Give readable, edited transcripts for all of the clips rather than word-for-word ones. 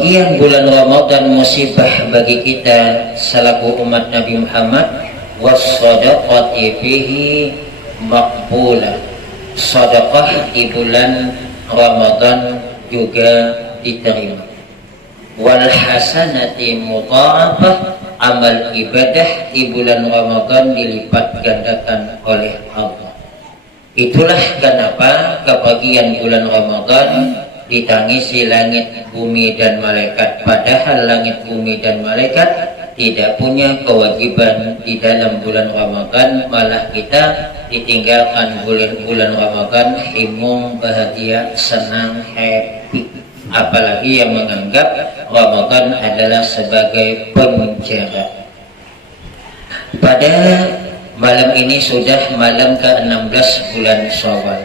kepergian bulan Ramadan musibah bagi kita selaku umat Nabi Muhammad. Was-shadaqati fihi maqbulah, sedekah di bulan Ramadan juga diterima. Wal hasanati mudha'afah, amal ibadah di bulan Ramadan dilipat gandakan oleh Allah. Itulah kenapa kepergian bulan Ramadan ditangisi langit, bumi dan malaikat, padahal langit, bumi dan malaikat tidak punya kewajiban di dalam bulan Ramadan, malah kita ditinggalkan bulan Ramadan himung, bahagia, senang, happy. Apalagi yang menganggap Ramadan adalah sebagai penjara. Pada malam ini sudah malam ke-16 bulan Syawal.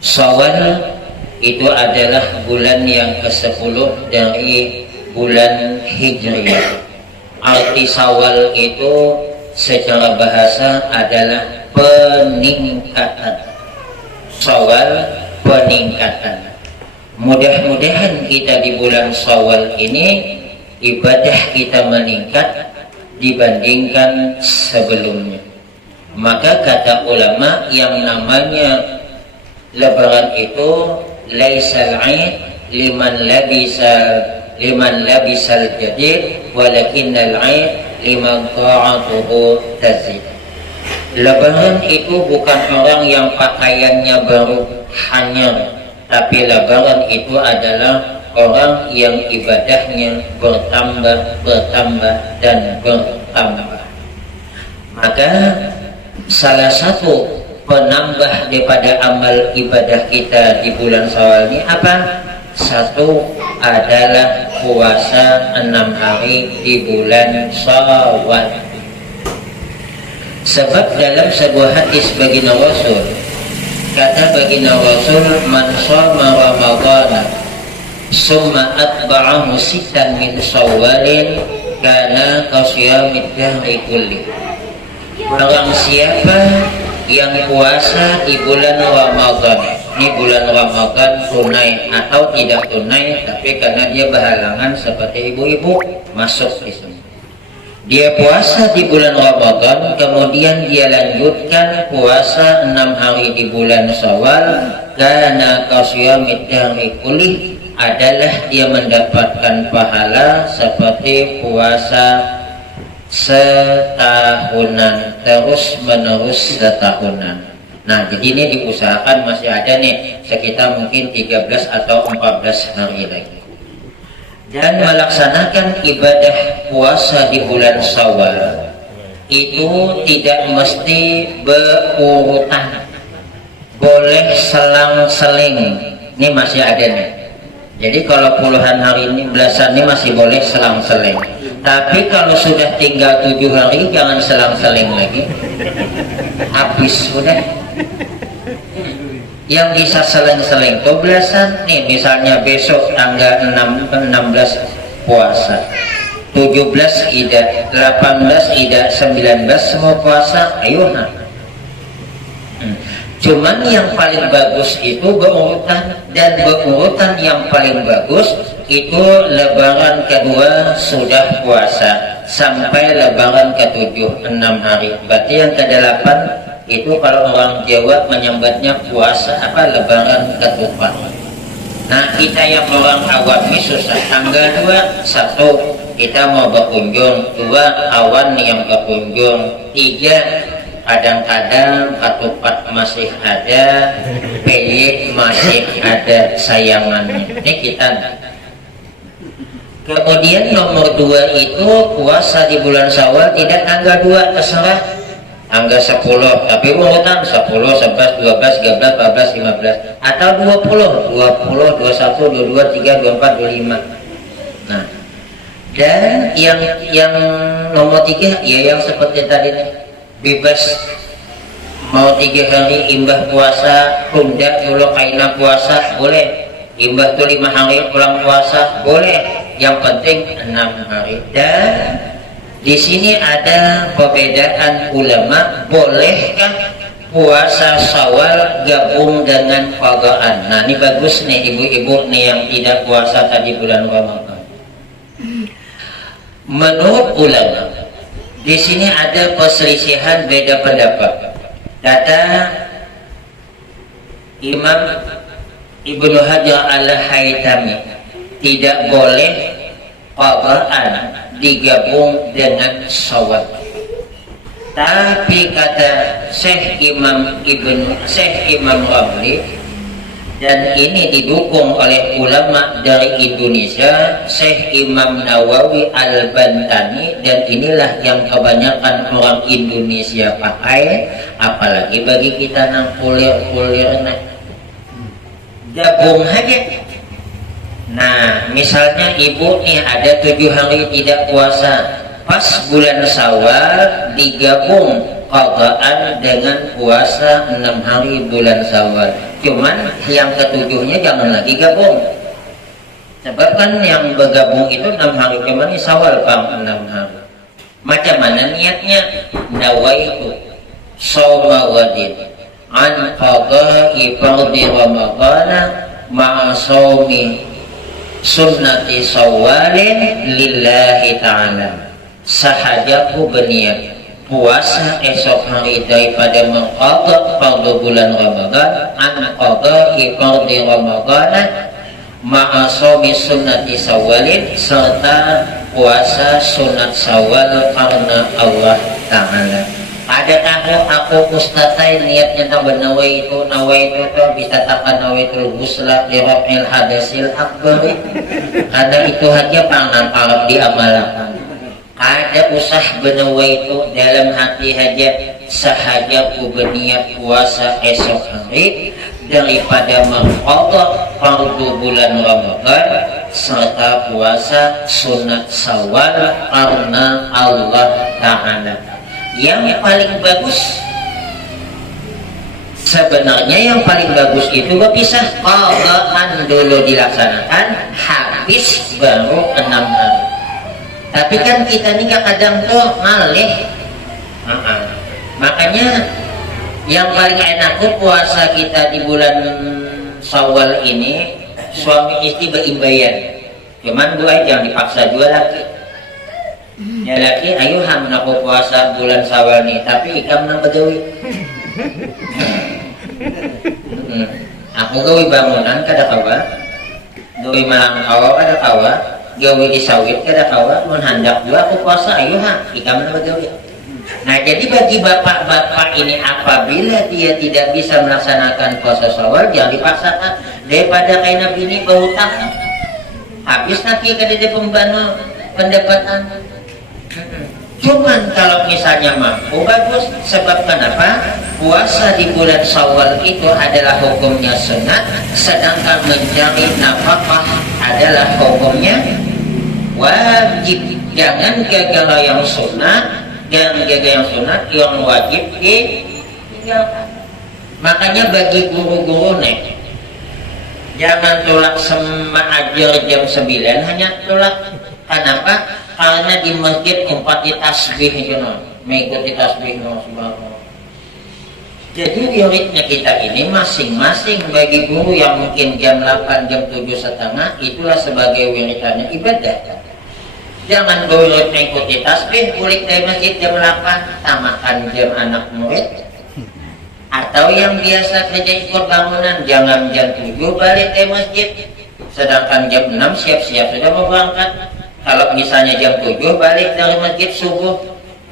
Syawal itu adalah bulan yang ke-10 dari bulan Hijriah. Arti Syawal itu secara bahasa adalah peningkatan. Syawal, peningkatan. Mudah-mudahan kita di bulan Syawal ini ibadah kita meningkat dibandingkan sebelumnya. Maka kata ulama, yang namanya Lebaran itu laisal 'aid liman labisal jadid walakinnal 'aid liman ta'atuhu tazid. Lebaran itu bukan orang yang pakaiannya baru hanya, tapi Lebaran itu adalah orang yang ibadahnya bertambah dan bertambah. Maka salah satu penambah daripada amal ibadah kita di bulan Syawal ini apa? Satu adalah puasa 6 hari di bulan Syawal. Sebab dalam sebuah hadis baginda Rasul, kata baginda Rasul, man shoma Ramadhana summa atba'ahu sittan min Syawalin kana qasiyamid dahri kulli. Barang siapa yang puasa di bulan Ramadan, ini bulan Ramadan tunai atau tidak tunai, tapi karena dia berhalangan seperti ibu-ibu masuk di sini. Dia puasa di bulan Ramadan, kemudian dia lanjutkan puasa 6 hari di bulan Syawal, karena qasiyamid dahri kulli, adalah dia mendapatkan pahala seperti puasa setahunan, terus menerus setahunan. Nah, jadi ini diusahakan masih ada nih sekitar mungkin 13 atau 14 hari lagi. Dan melaksanakan ibadah puasa di bulan Syawal itu tidak mesti berurutan, boleh selang-seling. Ini masih ada nih. Jadi kalau puluhan hari ini, belasan ini masih boleh selang-seling. Tapi kalau sudah tinggal 7 hari jangan selang-seling lagi. Habis sudah. Yang bisa seling-seling itu belasan nih, misalnya besok tanggal 16 puasa, 17 Ida, 18 Ida, 19 semua puasa, ayo nah. Cuman yang paling bagus itu berurutan, dan berurutan yang paling bagus itu Lebaran kedua sudah puasa sampai Lebaran ke-7 6 hari. Berarti yang ke-8 itu kalau orang Jawa menyambatnya puasa apa, Lebaran ke-4. Nah, kita yang orang awam ini susah. Tanggal 2 1 kita mau berkunjung, 2 awan yang berkunjung, 3 kadang-kadang ketupat masih ada, PY masih ada sayangannya. Ini kita. Kemudian nomor 2 itu puasa di bulan Syawal tidak tanggal 2, terserah tanggal 10, tapi urutan 10, 11, 12, 13, 14, 15 atau 20, 21, 22, 23, 24, 25. Nah, dan yang nomor 3 ya yang seperti tadi nih, bebas mau 3 hari imbah puasa, tunda dulu kaina puasa boleh, imbah tuh 5 hari pulang puasa boleh, yang penting 6 hari. Dan di sini ada perbedaan ulama, bolehkah puasa Syawal gabung dengan qadaan? Nah, ini bagus nih ibu-ibu nih yang tidak puasa tadi bulan Ramadan. Menurut ulama, di sini ada perselisihan beda pendapat. Kata Imam Ibnu Hajar Al-Haytami, tidak boleh qadaan digabung dengan shawab. Tapi kata Syekh Imam Ramli, dan ini didukung oleh ulama dari Indonesia, Syekh Imam Nawawi Al-Bantani, dan inilah yang kebanyakan orang Indonesia pakai, apalagi bagi kita nang kulir-kulir gabung aja. Nah, misalnya ibu nih ada 7 hari tidak puasa, pas bulan Syawal digabung qadaan dengan puasa 6 hari bulan Syawal. Cuman yang ketujuhnya jangan lagi gabung. Sebab kan yang bergabung itu 6 hari, cuman Syawal Bang 6 hari. Macam mana niatnya? Nawaitu shauma wadin an qada'i fardhi ramadhana ma'a shaumi sunnati Syawalin lillahi ta'ala. Sahajaku berniat puasa esok hari daripada mengqadha fardu bulan Ramadan, an qadha'i fardhi Ramadan ma'a shaumi sunnati Syawalin, serta puasa sunat Syawal karena Allah Ta'ala. Ada aku ustazai niatnya tambah nawaitu tuh bisa takkan nawaitul ghusla li raf'il hadasil akbar, karena itu aja pangan diamalkan. Ada usah benawaitu dalam hati aja, sahaja ku berniat puasa esok hari daripada mengqadha fardu bulan Ramadan serta puasa sunat Syawal karena Allah Ta'ala. Yang paling bagus sebenarnya, yang paling bagus itu berpisah, qadaan dulu dilaksanakan, habis baru 6 hari. Tapi kan kita ini kadang tuh ngalih. Makanya yang paling enak tuh puasa kita di bulan Syawal ini suami istri berimbayan. Cuman gue jangan dipaksa juga lagi. Ya lagi, ayo ham aku puasa bulan Syawal nih, tapi ikam nang begawi. Aku gawi bangunan kada kawa, gawi malang kawa kada kawa, gawi di sawit kada kawa, mun handak juga aku puasa, ayo ha, ikam nang begawi. Nah, jadi bagi bapak-bapak ini apabila dia tidak bisa melaksanakan puasa Syawal, jangan dipaksakan. Daripada kaina bini berhutang, habis nanti kada ada pembano pendapatan. Cuman kalau misalnya mampu bagus. Sebab kenapa? Puasa di bulan Syawal itu adalah hukumnya sunat, sedangkan mencari nafkah adalah hukumnya wajib. Jangan gagal yang sunat, jangan gagal yang sunat, yang wajib ditinggalkan. Makanya bagi guru-guru nih, jangan tolak sama ajar jam 9 hanya tolak. Kenapa? Karena di masjid umpati tasbih itu, mengikuti tasbih subhanallah. Jadi wiridnya kita ini masing-masing bagi guru yang mungkin jam 8, jam 7:30 itulah sebagai wiridannya ibadah. Jangan wirid mengikuti tasbih, kulik dari masjid jam 8, tamakan jam anak murid. Atau yang biasa kerja ikut bangunan, jangan jam 7 balik dari masjid, sedangkan jam 6 siap-siap sudah mau berangkat. Kalau misalnya jam 7 balik dari masjid subuh,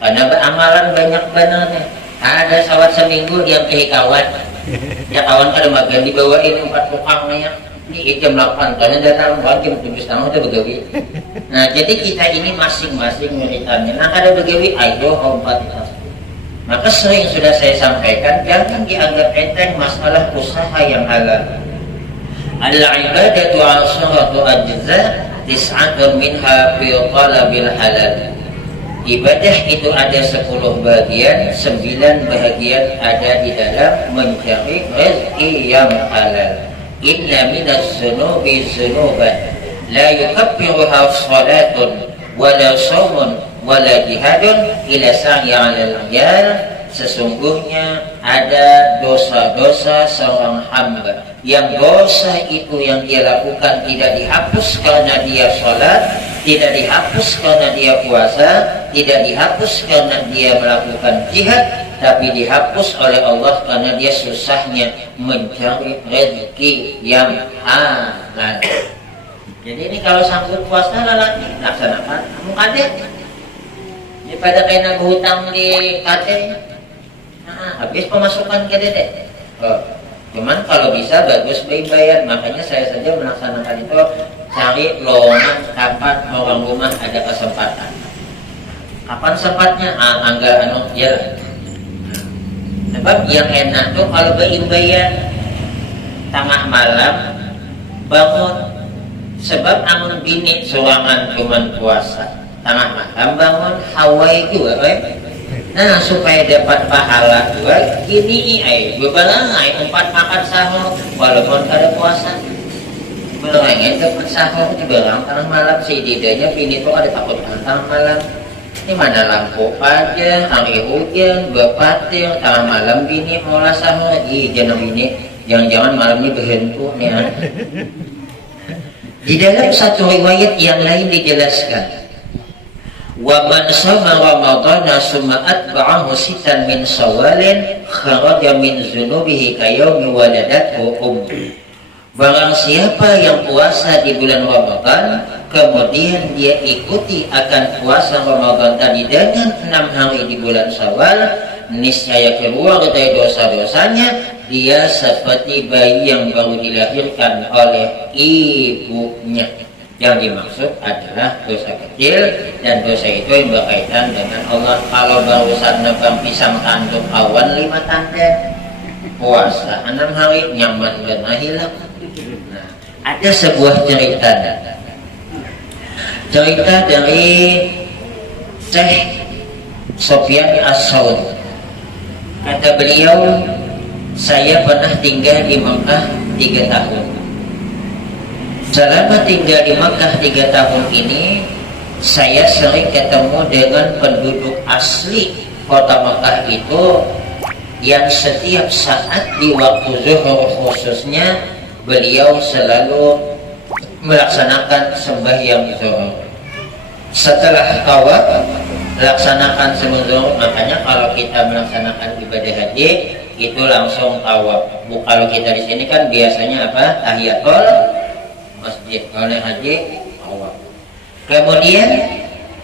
karena amalan banyak banget. Ada sawat seminggu yang ke kawan, ya kawan kada magan dibawain 4 tukangnya. Ini jam 8, karena datang jam 7:30 udah begawi. Nah, jadi kita ini masing-masing wiridannya. Nah, kada begawi, ayo hormat. Maka sering sudah saya sampaikan, jangan dianggap enteng masalah usaha yang halal. Al-ibadatu 'asharatu ajza, tis'atun minha fi talabil halal. Ibadah itu ada 10 bagian, 9 bagian ada di dalam mencari rezeki yang halal. Inna minas zunubi zunuban la yukaffiruha salatun wala shaumun wala jihadun ila sa'i 'alal rijal. Sesungguhnya ada dosa-dosa seorang hamba yang dosa itu yang dia lakukan tidak dihapus karena dia sholat, tidak dihapus karena dia puasa, tidak dihapus karena dia melakukan jihad, tapi dihapus oleh Allah karena dia susahnya mencari rezeki yang halal. Jadi ini kalau sanggup puasa lalaki laksanakan, kamu kade daripada kena hutang di kade, habis pemasukan ke dede. Cuman kalau bisa bagus bayar, makanya saya saja melaksanakan itu, cari lowongan kapan orang rumah ada kesempatan. Kapan sempatnya? Angga jalan. Sebab yang enak tuh kalau bayar tengah malam bangun. Sebab amun bini sorangan cuman puasa tengah malam bangun Hawaii juga nah supaya dapat pahala juga gini bebalangai empat makan sahur walaupun ada puasa belangnya dapat sahur juga tengah malam si didanya bini tuh ada takut tengah malam. Ini mana lampu aja hari hujan berpatir tengah malam bini mau sahur jangan bini jangan-jangan malamnya berhentu nih. Di dalam satu riwayat yang lain dijelaskan, wa man shama ramadhana summa atba'ahu sittan min shawwalin kharaja min dzunubihi kayaumi waladathu ummu. Barang siapa yang puasa di bulan Ramadan kemudian dia ikuti akan puasa Ramadan tadi dengan 6 hari di bulan Syawal, niscaya keluar dari dosa-dosanya, dia seperti bayi yang baru dilahirkan oleh ibunya. Yang dimaksud adalah dosa kecil, dan dosa itu yang berkaitan dengan Allah. Kalau barusan nebang pisang tanduk awan 5 tanda, puasa 6 hari nyaman dan hilang. Nah, ada sebuah cerita dari Syekh Sofyan As-Saudi. Kata beliau, saya pernah tinggal di Mekah 3 tahun. Selama tinggal di Mekah 3 tahun ini, saya sering ketemu dengan penduduk asli kota Mekah itu yang setiap saat di waktu zuhur khususnya beliau selalu melaksanakan sembahyang zuhur. Setelah tawaf laksanakan sembahyang zuhur. Makanya kalau kita melaksanakan ibadah haji itu langsung tawaf. Kalau kita di sini kan biasanya apa? Tahiyatul masjid. Kalau haji tawaf. Kemudian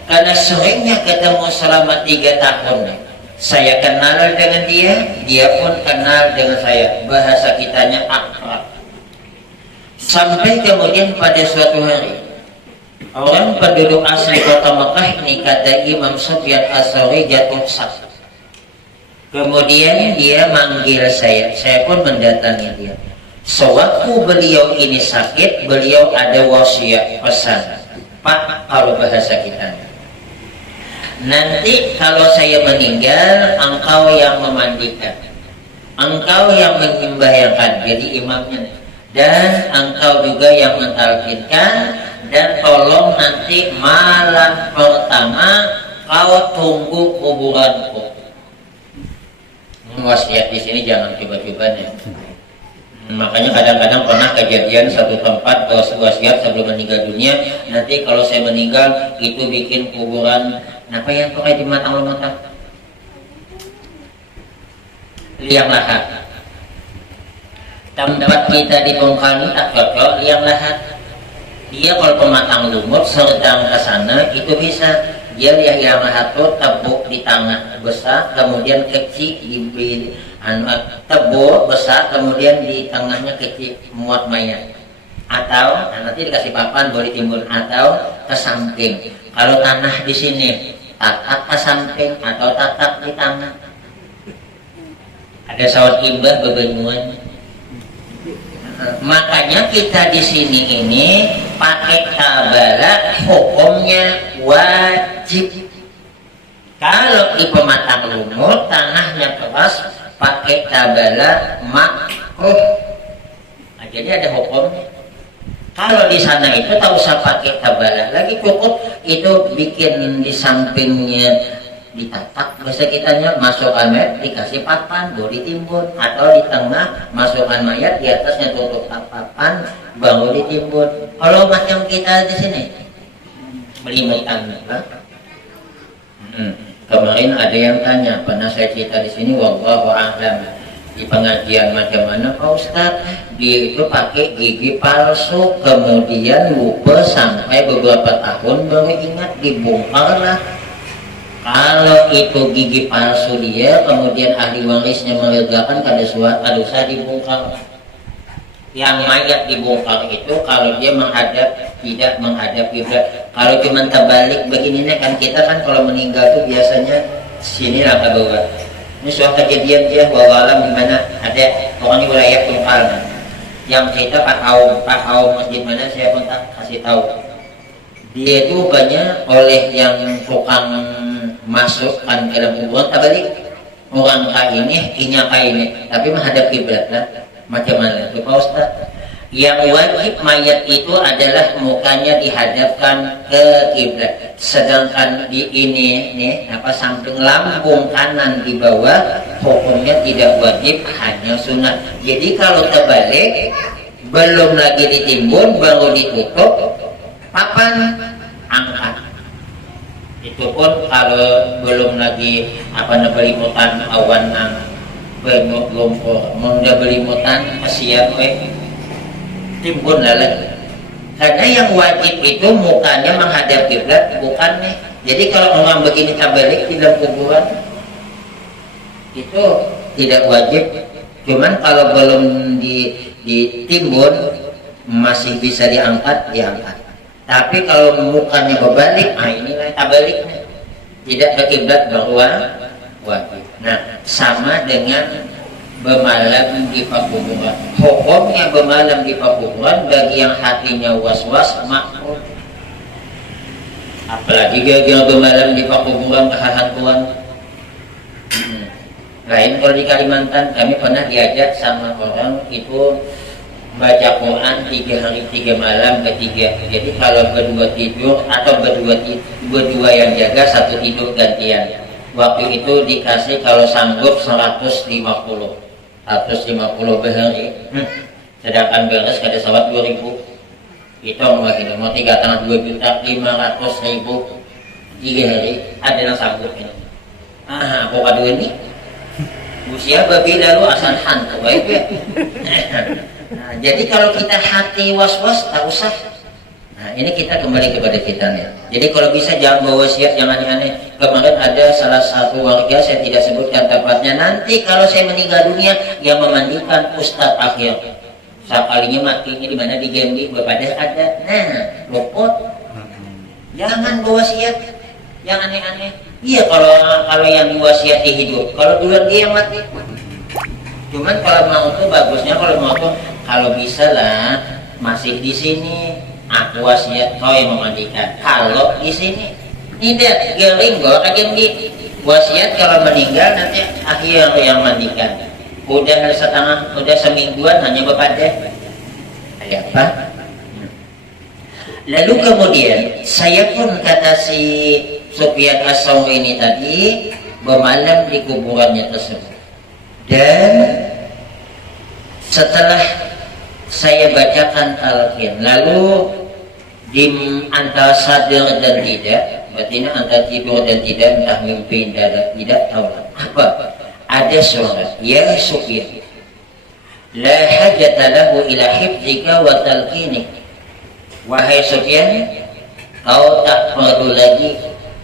karena seringnya ketemu selama 3 tahun, saya kenal dengan dia, dia pun kenal dengan saya. Bahasa kitanya akrab. Sampai kemudian pada suatu hari, orang penduduk asli kota Mekah ini, kata Imam Sufyan As-Sauri, jatuh sakit. Kemudian dia manggil saya pun mendatangi dia. Sewaktu beliau ini sakit, beliau ada wasiat pesan, Pak, kalau bahasa kita, nanti kalau saya meninggal, engkau yang memandikan, engkau yang menyembahyangkan, jadi imamnya, dan engkau juga yang mentalkinkan, dan tolong nanti malam pertama kau tunggu kuburanku. Wasiat di sini jangan coba-coba nih. Makanya kadang-kadang pernah kejadian satu tempat wasiat sebelum meninggal dunia, nanti kalau saya meninggal itu bikin kuburan apa yang pakai di matang-matang liang lahat. Tempat kita di Bongkani tak cocok liang lahat. Dia kalau pematang lumut sedang ke sana itu bisa dia liang lahat tuh tebuk di tangan besar, kemudian kecil di tebuk besar, kemudian di tengahnya kecil muat mayat, atau nanti dikasih papan boleh timbun, atau ke samping. Kalau tanah di sini tatak ke samping atau tatak di tangan. Ada sawat imbah bebenuan. Makanya kita di sini ini pakai tabala hukumnya wajib. Kalau di pematang lumut tanahnya keras pakai tabala makruh. Nah, jadi ada hukumnya. Kalau di sana itu tak usah pakai tabala lagi, cukup itu bikin di sampingnya ditatak, bahasa kitanya masukkan mayat dikasih papan baru ditimbun, atau di tengah masukkan mayat, di atasnya tutup papan baru ditimbun. Kalau macam kita di sini Selimutan. Kemarin ada yang tanya, pernah saya cerita di sini, wallahu a'lam, di pengajian macam mana Pak Ustadz, dia itu pakai gigi palsu, kemudian lupa sampai beberapa tahun baru ingat, dibongkar lah. Kalau itu gigi palsu dia, kemudian ahli warisnya melegakan, kada usah dibongkar. Yang mayat dibongkar itu kalau dia tidak menghadap kiblat. Kalau cuma terbalik begini kan, kita kan kalau meninggal tuh biasanya sini lah ke bawah. Ini suatu kejadian dia bawa alam di mana ada orang di wilayah Tungkal. Yang cerita Pak Hau masjid mana saya pun tak kasih tahu. Dia itu banyak oleh yang tukang masukkan ke dalam kuburan terbalik. Orang ini, ini, tapi menghadap kiblat lah. Macam mana itu Pak Ustaz? Yang wajib mayat itu adalah mukanya dihadapkan ke kiblat. Sedangkan di ini nih samping lambung kanan di bawah hukumnya tidak wajib, hanya sunat. Jadi kalau terbalik belum lagi ditimbun baru ditutup papan angkat. Itu pun kalau belum lagi belimutan awan munda belimutan kasihan timbun lagi. Karena yang wajib itu mukanya menghadap kiblat, bukan nih. Jadi kalau orang begini terbalik di dalam kuburan itu tidak wajib. Cuman kalau belum ditimbun masih bisa diangkat. Tapi kalau mukanya berbalik, inilah terbaliknya. Tidak ke kiblat baru wajib. Nah, sama dengan bermalam di pakuburan. Hukumnya bermalam di pakuburan bagi yang hatinya was-was makruh. Apalagi yang bermalam di pakuburan kehantuan. Lain kalau di Kalimantan, kami pernah diajak sama orang itu baca Quran 3 hari 3 malam ketiga. Jadi kalau berdua tidur atau berdua yang jaga, satu tidur gantian. Waktu itu dikasih kalau sanggup 150 berhari. Sedangkan beres kada sawat 2000. Itu mau 3,5 juta 500.000 3 hari. Ada yang sanggup ini. Aku kado ini usia babi lalu asal hantu baik ya. Nah, jadi kalau kita hati was-was tak usah. Nah, ini kita kembali kepada kitanya. Jadi kalau bisa jangan bawa wasiat yang aneh-aneh. Kemarin ada salah satu warga, saya tidak sebutkan tempatnya. Nanti kalau saya meninggal dunia, yang memandikan Ustadz akhir. Sekalinya matinya di mana di Gembi, berpada ada. Nah, luput. Jangan bawa wasiat yang aneh-aneh. Iya kalau yang diwasiati hidup. Kalau duluan dia yang mati. Cuman kalau mau tuh bagusnya kalau bisa lah masih di sini. Aku wasiat kau yang memandikan. Kalau di sini tidak gering gua kagen di wasiat kalau meninggal nanti akhir yang mandikan. Udah semingguan hanya bepada. Ada apa? Lalu kemudian saya pun kata si Sufyan As-Sauri ini tadi bermalam di kuburannya tersebut. Dan setelah saya bacakan talqin, lalu di antara sadar dan tidak, berarti antara tidur dan tidak, entah mimpi dan tidak, tahu apa? Ada suara, ya Sufyan, la hajata lahu ila hifdzika wa talqinik. Wahai Sufyan, kau tak perlu lagi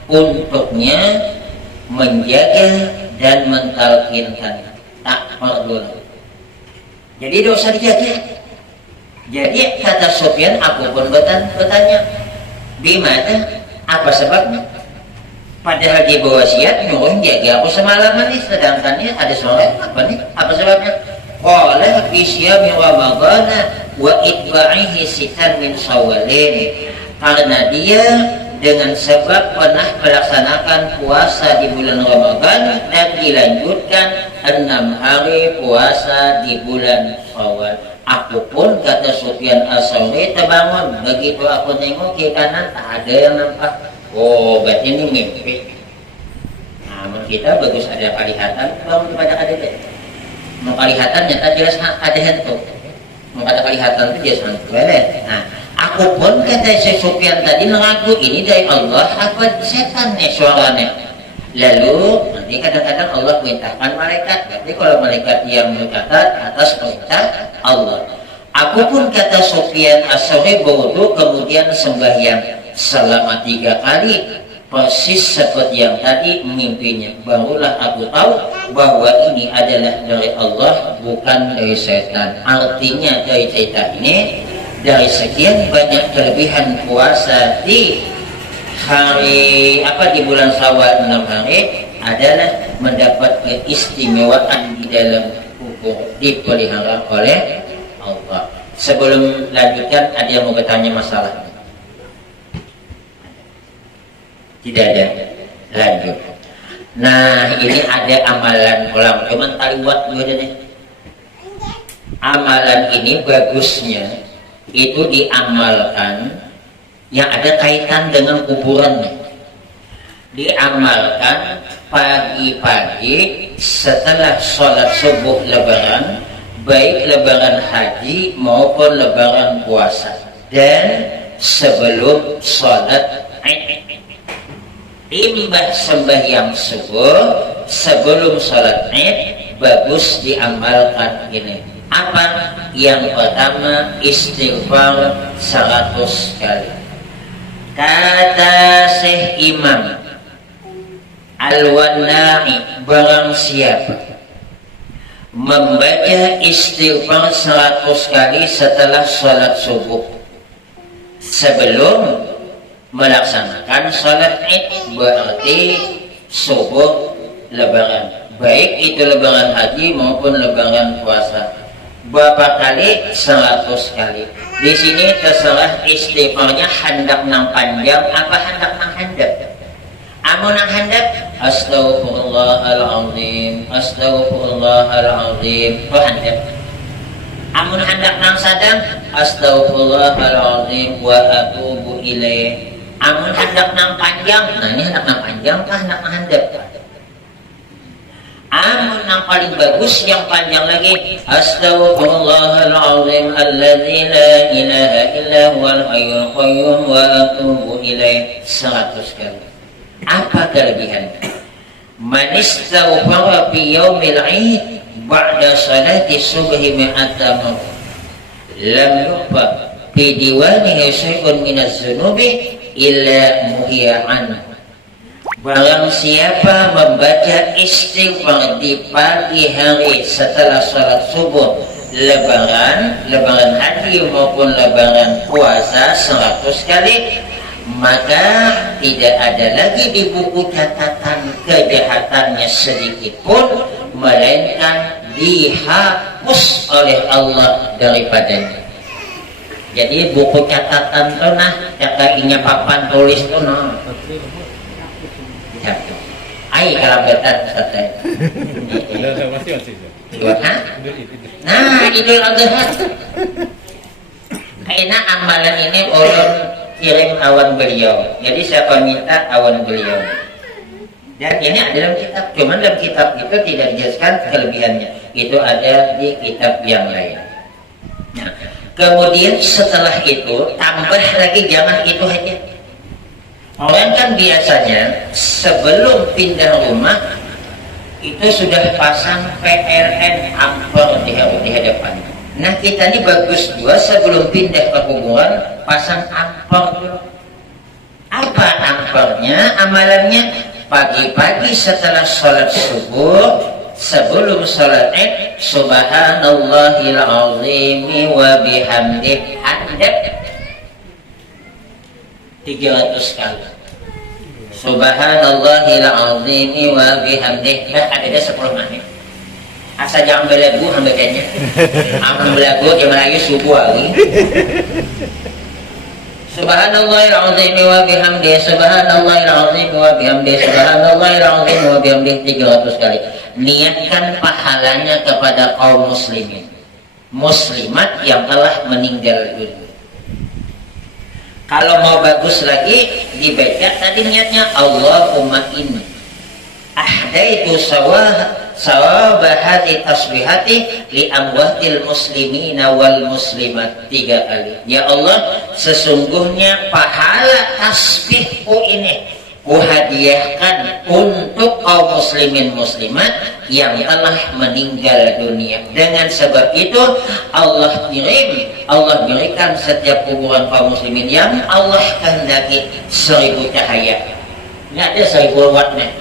untuknya menjaga dan mentalkinkan, tak perlu. Jadi dosa dijaga. Jadi kata Sufyan, aku pun bertanya, di mana? Apa sebabnya? Padahal dia berwasiat nyuruh jaga aku semalaman nih, sedangkan ini ada soal apa nih? Apa sebabnya? Qala fi syami Ramadan wa itba'ihi sitan min Syawalin. Karena dia dengan sebab pernah melaksanakan puasa di bulan Ramadan dan dilanjutkan 6 hari puasa di bulan Syawal. Aku pun kata Sufyan As-Sauri terbangun. Begitu aku tengok ke kanan tak ada yang nampak. Oh, berarti ini mimpi. Nah, kita bagus ada kelihatan bangun kepada kadet. Mau kelihatan nyata jelas ada hantu. Mau kata kelihatan itu jelas hantu. Nah, aku Aku pun kata si Sufyan tadi mengaku ini dari Allah apa setan nih suaranya. Lalu nanti kadang-kadang Allah perintahkan malaikat. Berarti kalau malaikat yang berkata atas perintah Allah. Aku pun kata Sufyan as-Sawri berwudu kemudian sembahyang selama 3 kali. Persis seperti yang tadi mimpinya. Barulah aku tahu bahwa ini adalah dari Allah bukan dari setan. Artinya dari cerita ini, dari sekian banyak kelebihan puasa di hari di bulan Syawal 6 hari adalah mendapat keistimewaan di dalam kubur dipelihara oleh Allah. Sebelum lanjutkan, ada yang mau bertanya masalah? Tidak ada. Lanjut. Nah, ini ada amalan ulang. Cuman taliwat dulu aja nih. Amalan ini bagusnya itu diamalkan yang ada kaitan dengan kuburannya. Diamalkan pagi-pagi setelah sholat subuh lebaran, baik lebaran haji maupun lebaran puasa, dan sebelum sholat Id. Timbah sembahyang subuh sebelum sholat Id bagus diamalkan ini. Apa? Yang pertama, istighfar 100 kali. Kata Syekh Imam Al-Wana'i, barang siapa membaca istighfar 100 kali setelah sholat subuh sebelum melaksanakan sholat Id, berarti subuh lebaran, baik itu lebaran haji maupun lebaran puasa. Berapa kali? 100 kali. Di sini terserah istighfarnya hendak nang panjang apa hendak nang handap. Amun nang handap, astaghfirullahaladzim, astaghfirullahaladzim, itu handap. Amun hendak nang sadang, astaghfirullahaladzim wa atubu ilaih. Amun hendak nang panjang, nah ini hendak nang panjang kah hendak nang handap? Amun yang paling bagus yang panjang lagi, astaghfirullahaladzim alladzi la ilaha illa huwal hayyul qayyum wa atubu ilaih 100 kali. Apa kelebihannya? Man istaghfara fi yaumil 'id ba'da salati subhi mi'ata marrah lam yuqba fi diwanihi syai'un minaz dzunubi illa muhiya anhu. Barang siapa membaca istighfar di pagi hari setelah sholat subuh lebaran haji maupun lebaran puasa 100 kali, maka tidak ada lagi di buku catatan kejahatannya sedikit pun, melainkan dihapus oleh Allah daripadanya. Jadi buku catatan tuh cakainya papan tulis tuh ai kalambetan satay. Nah, Idul Adha. Karena amalan ini ulun kirim awan beliau. Jadi siapa minta awan beliau. Dan ini ada dalam kitab. Cuman dalam kitab itu tidak dijelaskan kelebihannya. Itu ada di kitab yang lain. Nah, kemudian setelah itu tambah lagi, jangan itu aja. Orang kan biasanya sebelum pindah rumah itu sudah pasang PLN amper di hadapan. Nah, kita ini bagus juga sebelum pindah ke kuburan pasang amper dulu. Apa ampernya? Amalannya pagi-pagi setelah sholat subuh sebelum sholat Id, subhanallahil azimi wa bihamdih, handap 300 kali. Subhanallahil azimi wa bihamdih. Ada 10 menit. Asa jangan belagu hambakanya. Amun belagu ke Melayu subuh lagi. Subhanallahil azimi wa bihamdih, subhanallahil azimi wa bihamdih, subhanallahil azimi wa bihamdih 300 kali. Niatkan pahalanya kepada kaum muslimin, muslimat yang telah meninggal dunia. Kalau mau bagus lagi dibaca tadi niatnya Allahumma inni ahdaitu sawabaha hadhihi tasbihati li amwatil muslimina wal muslimat 3 kali. Ya Allah, sesungguhnya pahala tasbihku ini kuhadiahkan untuk kaum muslimin muslimat yang telah meninggal dunia. Dengan sebab itu Allah berikan setiap kuburan kaum muslimin yang Allah kehendaki 1000 cahaya. Nggak ada 1000 wattnya,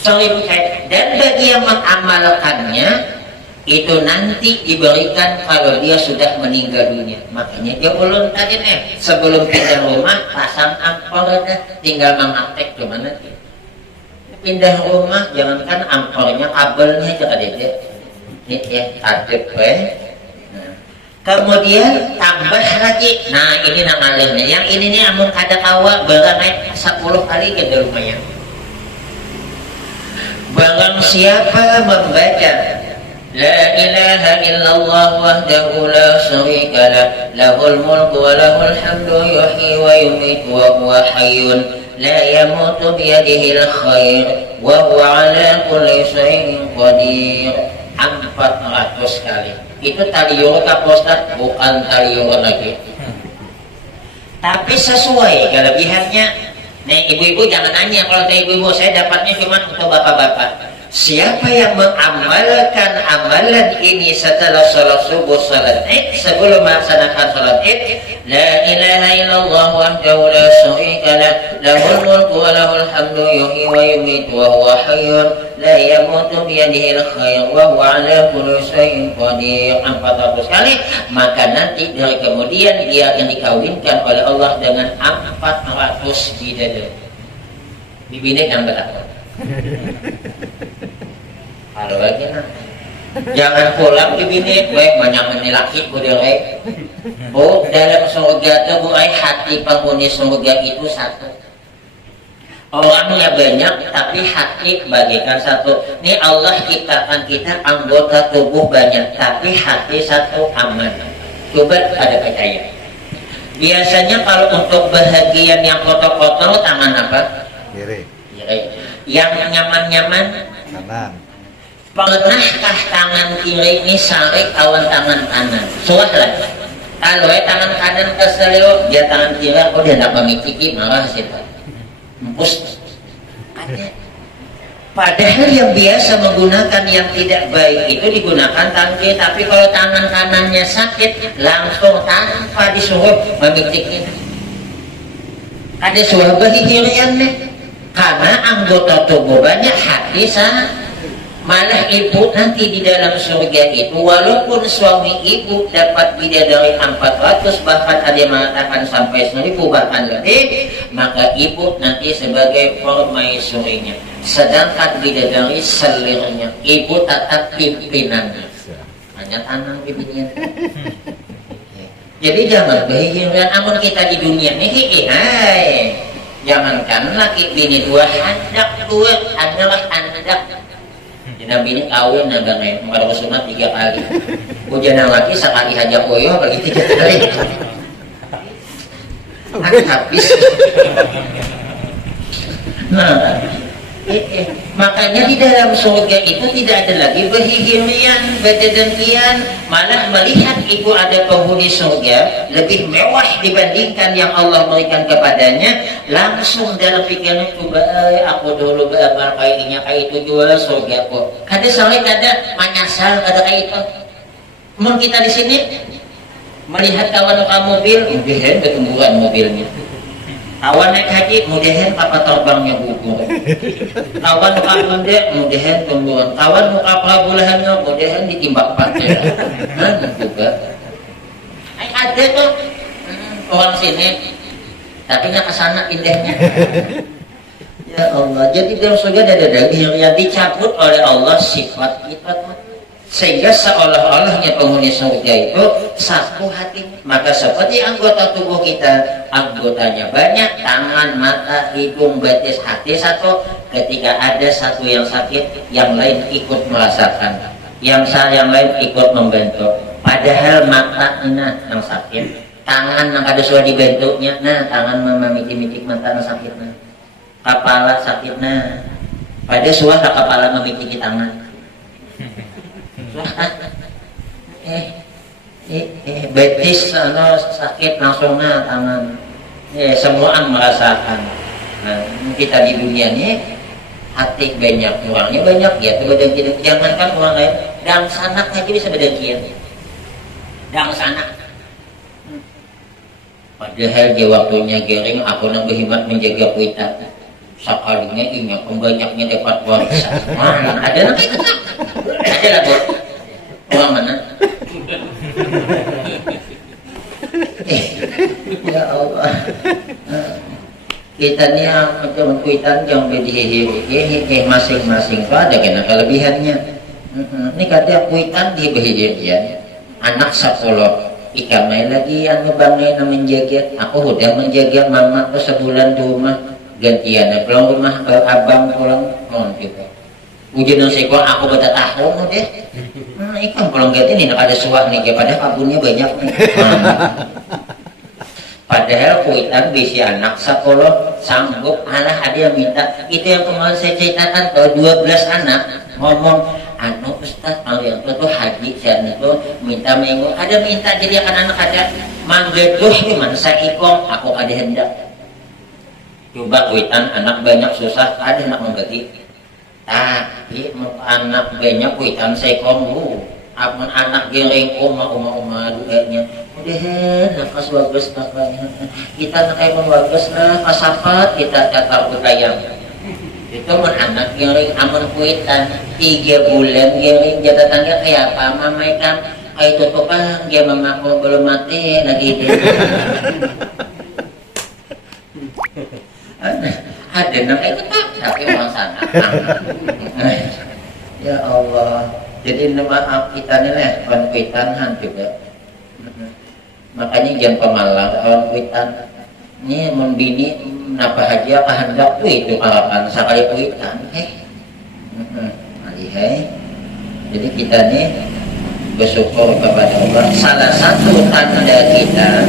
1000 cahaya. Dan bagi yang mengamalkannya itu nanti diberikan kalau dia sudah meninggal dunia. Makanya dia ulun tadi nih, sebelum pindah rumah pasang ampor dah, tinggal mengaktek gimana sih. Pindah rumah jangankan ampornya, kabelnya juga ada deh. Ini ya adep nah. Kemudian tambah lagi. Nah ini nangalirnya. Yang ini nih amun kada kawa barang naik 10 kali ke rumahnya. Barang siapa membaca La ilaha illallah wahdahu la syarika lah, lahul mulku wa lahul hamdu yuhyi wa yumiitu wa huwa hayyun la yamutu biyadihil khair wa huwa ala kulli syai'in qadir. 400 kali. Itu taliyur Pak Ustaz, bukan taliyur lagi. Tapi sesuai kelebihannya. Nih ibu-ibu jangan nanya, kalau ibu-ibu saya dapatnya cuma untuk bapak-bapak. Siapa yang mengamalkan amalan ini setelah salat subuh, salat Id, sebelum melaksanakan salat Id, la ilaha illallah wahdahu la syarika lah, lahul mulku wa lahul hamdu yuhyi wa yumiitu wa huwa hayyun la yamutu biyadihil khair wa huwa ala kulli syai'in qadir. 400 kali, maka nanti dari kemudian dia akan dikawinkan oleh Allah dengan 400 bidadari. Bibine yang berapa? Kalau lagi nah, jangan pulang di bini, baik banyak laki budaya. Oh, dalam surga itu buai hati penghuni surga itu satu. Orangnya banyak, tapi hati bagikan satu. Ini Allah ciptakan kita anggota tubuh banyak, tapi hati satu aman. Coba ada percaya. Biasanya kalau untuk bahagian yang kotor-kotor tangan apa? Kiri. Yang nyaman-nyaman kanan. Pernahkah tangan kiri ini sarik kawan tangan kanan? Suah lah. Kalau tangan kanan keselio, dia tangan kiri aku dia nak memiciki marah siapa? Empus. Ada. Padahal yang biasa menggunakan yang tidak baik itu digunakan tangan kiri, tapi kalau tangan kanannya sakit langsung tanpa disuruh memiciki. Ada suah bagi kirian nih. Karena anggota tubuh banyak, hati sana. Malah ibu nanti di dalam surga itu walaupun suami ibu dapat bidadari 400, bahkan ada yang mengatakan sampai 1000 bahkan lebih, maka ibu nanti sebagai permaisurinya, sedangkan bidadari selirnya, ibu tetap pimpinannya. Hanya tanang pimpinannya. Jadi jangan kehihiran amun kita di dunia ini, jangankan laki bini dua, hendak dua adalah hendak. Nabi ini kawin naga naik pada sunat 3 kali. Ujian laki sekali aja koyo bagi 3 kali. Habis. Nah, makanya di dalam surga itu tidak ada lagi berhihirian, berdengkian, malah melihat ibu ada penghuni surga lebih mewah dibandingkan yang Allah berikan kepadanya, langsung dalam pikirannya coba aku dulu beramal kayaknya kayak itu jual surga kok. Kada soalnya kada menyasar kada kayak itu. Mun kita di sini melihat kawan mobil, mudahan ketumbuhan mobilnya. Kawan naik haji, mudahan kapal terbangnya gugur. Kawan muka bunda, mudahan tumbuhan. Kawan muka prabulahannya, mudahan ditimbak pakai. Nah, juga. Ada tuh orang sini, tapi nggak kesana indahnya. Ya Allah, jadi dalam surga ada daging yang dicabut oleh Allah sifat kita tuh. Sehingga seolah-olahnya penghuni surga itu satu hati. Maka seperti anggota tubuh kita, anggotanya banyak, tangan, mata, hidung, betis, hati satu. Ketika ada satu yang sakit, yang lain ikut merasakan, yang lain ikut membantu. Padahal mata yang sakit, tangan yang ada sudah dibentuknya, tangan memikik-mikik mata yang sakit, kepala sakit, pada suah kepala memiliki tangan betis sakit langsung tangan semuaan merasakan. Nah kita di dunia ini hati banyak orangnya banyak ya bedengkian, jangankan orang lain dang sanak aja bisa bedengkian dang sanak. Padahal di waktunya gering aku nang berhemat menjaga kuitan sekalinya ingat pembanyaknya dapat warisan. Mana ada nang itu ada lah bu orang mana ya Allah kita ni macam kuitan yang berhihi masing-masing tu ada kena kelebihannya. Ni kata kuitan di berhihi anak sekolah ikan main lagi yang ngebangai na menjaga aku udah menjaga mama tu sebulan di rumah gantian pulang rumah abang pulang mohon juga ujian yang sekolah aku beta tahun deh ikan pulang ganti ni nak ada suah nih pada kabunnya banyak nih. Padahal kuitan bisa anak sekolah sanggup alah ada yang minta itu yang kemarin saya ceritakan tuh 12 anak ngomong anu Ustaz kalau yang itu haji saya itu minta minggu ada minta jadi akan anak ada manggeduh gimana saya ikong aku ada hendak coba kuitan anak banyak susah ada anak mengganti tapi anak banyak kuitan saya ikong amun anak gering uma duanya udah nafas bagus kakaknya kita nak emang bagus lah pasapat kita catat budaya itu mun anak gering amun kuitan 3 bulan gering jatah tangga kayak apa mama ikan kayak tutup dia mamaku belum mati lagi itu ada nak itu tapi orang sana ya Allah. Jadi maaf kita ni lah kawan kuitan juga. Makanya jangan pemalang kawan kuitan. Ni membini napa haja kehendak tu itu harapan sekali kuitan. Jadi kita ni bersyukur kepada Allah. Salah satu tanda kita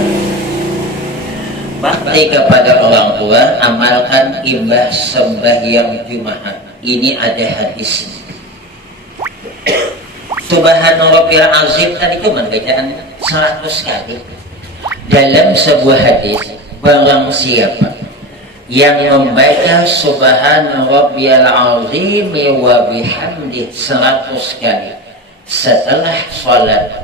bakti kepada orang tua amalkan imbah sembahyang Jumat. Ini ada hadis. Subhanallah azim tadi itu bacaan 100 kali dalam sebuah hadis barang siapa yang membaca Subhanallahil azim wa bihamdih 100 kali setelah sholat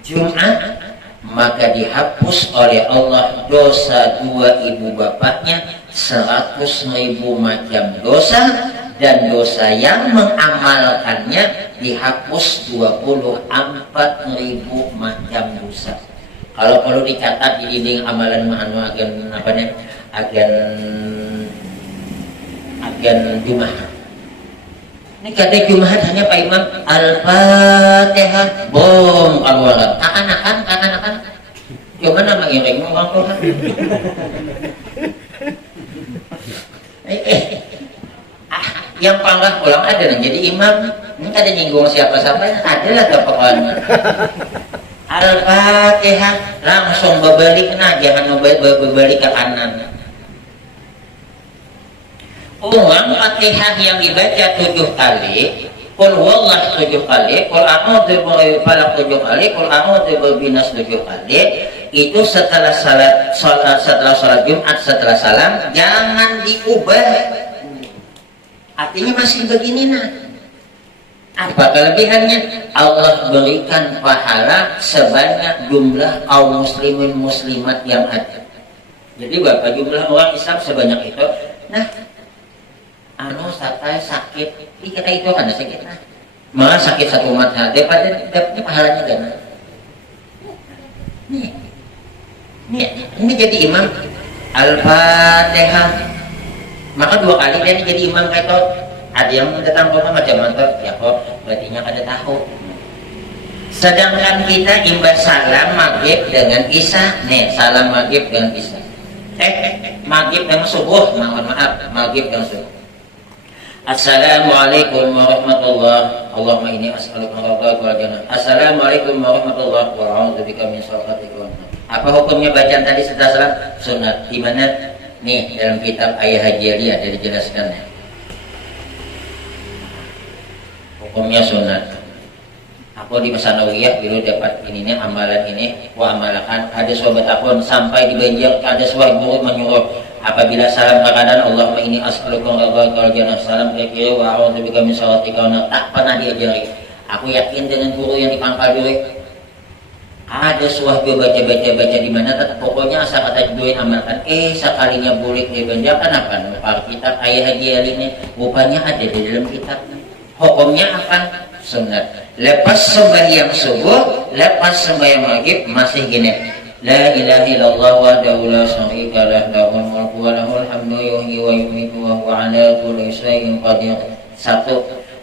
Jumat maka dihapus oleh Allah dosa 2 ibu bapaknya 100.000 macam dosa dan dosa yang mengamalkannya dihapus 24.000 macam dosa. Kalau perlu dicatat di dinding amalan ma'anu agen apa nih? Agen Jumat. Ini kata Jumat hanya Pak Imam Al-Fatihah bom keluar. Kakan-kakan. Cuma nama iring orang Tuhan. Yang pangkat pulang ada yang jadi imam ini ada nyinggung siapa-siapa adalah kepekaan Al-Fatihah langsung berbalik jangan berbalik ke kanan uang Fatihah yang dibaca 7 kali Qul wallah 7 kali Qul a'udzu birabbil falaq 7 kali Qul a'udzu birabbin nas 7 kali itu setelah salat Jumat setelah salam jangan diubah. Artinya masih begini nah. Apa kelebihannya? Allah berikan pahala sebanyak jumlah kaum muslimin muslimat yang ada. Jadi berapa jumlah orang Islam sebanyak itu? Nah, sakit. Kita itu kan sakit nah. Malah sakit satu umat daripada dapatnya pahalanya gana. Ini jadi imam Al-Fatihah. Maka 2 kali dia jadi imam kayak itu ada yang datang ke rumah macam mantap ya kok berarti ada tahu sedangkan kita imbas salam maghrib dengan isya salam maghrib dengan isya maghrib dengan subuh maaf maghrib dengan subuh Assalamualaikum warahmatullahi Allahumma inni as'aluka wal jannah Assalamualaikum warahmatullahi wabarakatuh min syarri apa hukumnya bacaan tadi setelah salam sunat di mana nih dalam kitab Ayah Haji Ali ada dijelaskan hukumnya sunat. Aku di Masanawiyah dulu dapat ini amalan ini, wa amalakan ada sahabat aku sampai di Banjar ada sebuah guru menyuruh apabila salam keadaan Allahumma inni as'aluka ridhaka wal jannah salam kira wa a'udzubika min sakhatika tak pernah diajari. Aku yakin dengan guru yang di Pangkal dulu ada sebuah dia baca di mana pokoknya asal kata duit amalkan sekalinya boleh di Banjar kenapa nopal kitab ayah haji ini rupanya ada di dalam kitab. Hukumnya apa? Sunat. Lepas sembahyang subuh, lepas sembahyang maghrib masih gini. La ilaha illallah wahdahu la syarika lah lahul mulku wa lahul hamdu yuhyi wa yumiitu wa huwa ala kulli syai'in qadir. 1.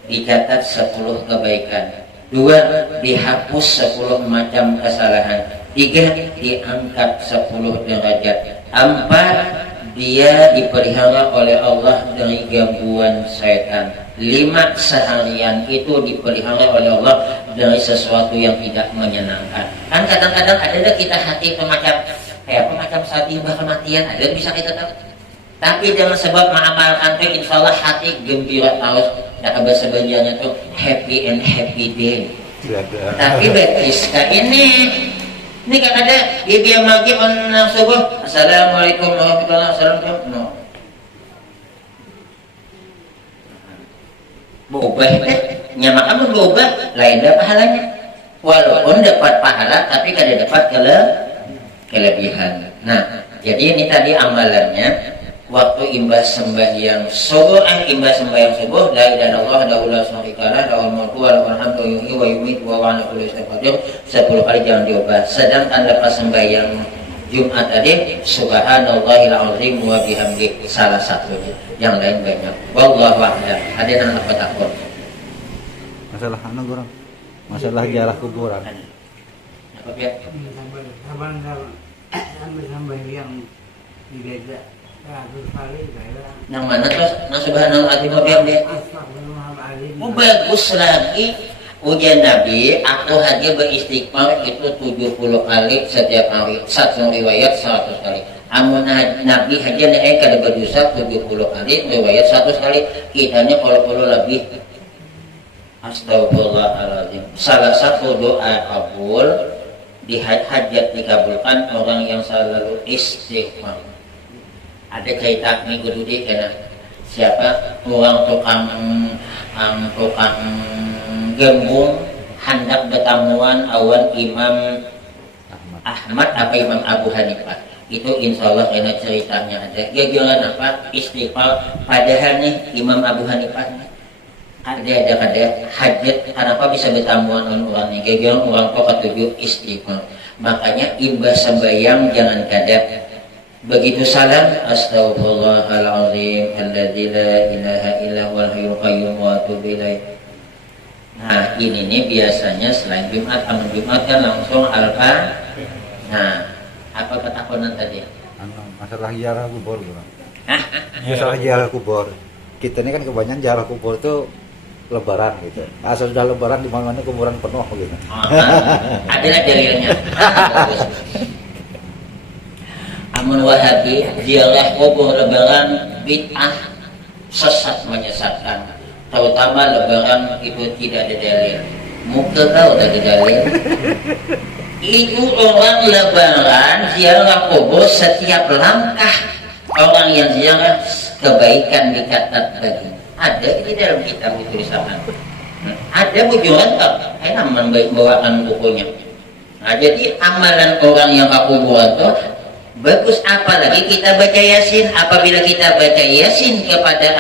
Dicatat 10 kebaikan. 2. Dihapus 10 macam kesalahan. 3. Diangkat 10 derajat. 4. Dia dipelihara oleh Allah dari gangguan setan. 5. Seharian itu dipelihara oleh Allah dari sesuatu yang tidak menyenangkan. Kan kadang-kadang ada kita hati macam kayak macam saat tiba kematian ada bisa kita tahu. Tapi dengan sebab mengamalkan itu insya Allah hati gembira terus. Dan bahasa Banjarnya itu happy and happy day. Tapi betis ini kan ada dia maghrib menang subuh assalamualaikum warahmatullahi wabarakatuh no berubah deh nyamakan berubah lain dah pahalanya walaupun dapat pahala tapi kada dapat kelebihan. Nah jadi ini tadi amalannya waktu imbas sembahyang subuh imbas sembahyang subuh la ilaha illallah la syarika lah lahul mulku wa lahul hamdu yuhyi wa yumiitu wa huwa ala kulli syai'in qadir 10 kali jangan diubah. Sedangkan lepas sembahyang Jumat tadi subhanallahil azim wa bihamdi salah satunya, yang lain banyak. Wallahu a'lam. Ada yang nak takut masalah kurang masalah jarak kuburan apa ya sampai yang di desa 100 kali yang mana terus nah subhanallah azim wa bihamdi bagus lagi ujian Nabi aku hanya beristighfar itu 70 kali setiap hari. Satu riwayat 100 kali. Amun Nabi hanya naik kada berdosa 70 kali, riwayat 100 kali. Kitanya kalau lebih. Astagfirullahaladzim. Salah satu doa kabul di hajat dikabulkan orang yang selalu istighfar. Ada cerita minggu dulu kena siapa orang tukang gembung hendak bertamuan awan Imam Ahmad apa Imam Abu Hanifah itu insya Allah kena ceritanya ada dia jualan apa istighfar padahal nih Imam Abu Hanifah ada hajat kenapa bisa bertamuan orang nih dia jualan orang kok ketujuh istighfar makanya imbas sembahyang jangan kadap begitu salam astagfirullahaladzim alladzi la ilaha illa huwal hayyul qayyum wa atubu ilaih. Nah ini nih biasanya selain Jumat, amun Jumat kan langsung alfa. Nah apa ketakutan tadi? Masalah ziarah kubur gitu. Masalah ziarah kubur. Kita ini kan kebanyakan ziarah kubur itu Lebaran gitu. Asal sudah Lebaran di mana-mana kuburan penuh gitu. Adalah dalilnya. Amun Wahabi ziarah kubur Lebaran bid'ah sesat menyesatkan. Terutama Lebaran itu tidak ada dalil. Muka kau tak ada dalil. Itu orang Lebaran ziarah kubur setiap langkah orang yang ziarah kebaikan dicatat bagi. Ada di dalam kitab itu tulisan. Ada bujuran tak? Enak membawakan bukunya. Nah, jadi amalan orang yang kuburan itu bagus, apalagi kita baca Yasin. Apabila kita baca Yasin kepada